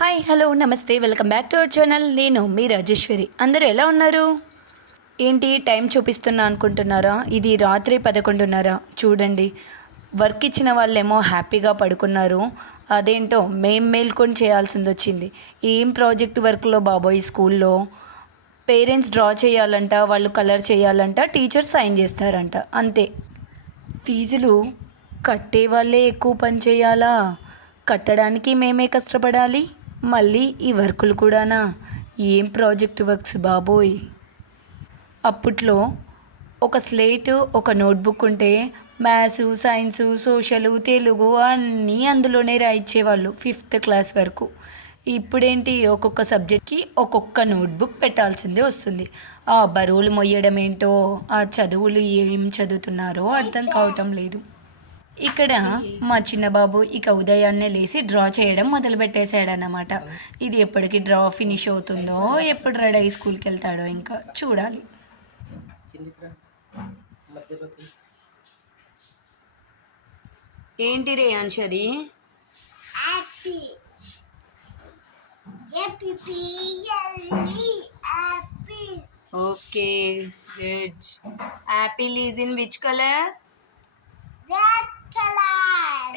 Hi hello నమస్తే welcome back to our channel. నేను మీ రాజేశ్వరి. అందరూ ఎలా ఉన్నారు? ఏంటి టైం చూపిస్తున్నా అనుకుంటున్నారా? ఇది రాత్రి 11:30. చూడండి, వర్క్ ఇచ్చిన వాళ్ళేమో హ్యాపీగా పడుకున్నారు. అదేంటో మేల్కొని చేయాల్సింది వచ్చింది. ఏం ప్రాజెక్ట్ వర్క్లో బాబోయ్, స్కూల్లో పేరెంట్స్ డ్రా చేయాలంట, వాళ్ళు కలర్ చేయాలంట, టీచర్ సైన్ చేస్తారంట, అంతే. ఫీజులు కట్టే వాళ్ళే ఎక్కువ పని చేయాలా? కట్టడానికి మేమే కష్టపడాలి, మళ్ళీ ఈ వర్కులు కూడానా? ఏం ప్రాజెక్ట్ వర్క్స్ బాబోయ్. అప్పట్లో ఒక స్లేటు, ఒక నోట్బుక్ ఉంటే మ్యాథ్స్, సైన్సు, సోషలు, తెలుగు అన్నీ అందులోనే రాయించేవాళ్ళు 5th క్లాస్ వరకు. ఇప్పుడేంటి, ఒక్కొక్క సబ్జెక్ట్కి ఒక్కొక్క నోట్బుక్ పెట్టాల్సిందే వస్తుంది. ఆ బరువులు మొయ్యడం ఏంటో, ఆ చదువులు ఏం చదువుతున్నారో అర్థం కావటం లేదు. ఇక్కడ మా చిన్న బాబు ఇక ఉదయాన్నే లేచి డ్రా చేయడం మొదలుపెట్టేశాడన్నమాట. ఇది ఎప్పటికి డ్రా ఫినిష్ అవుతుందో, ఎప్పుడు రెడీ అయ్యి స్కూల్కి వెళ్తాడో ఇంకా చూడాలి. ఏంటి రే అంశది? Okay, good. Apple is in which colour? Red color.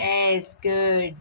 Yes, good.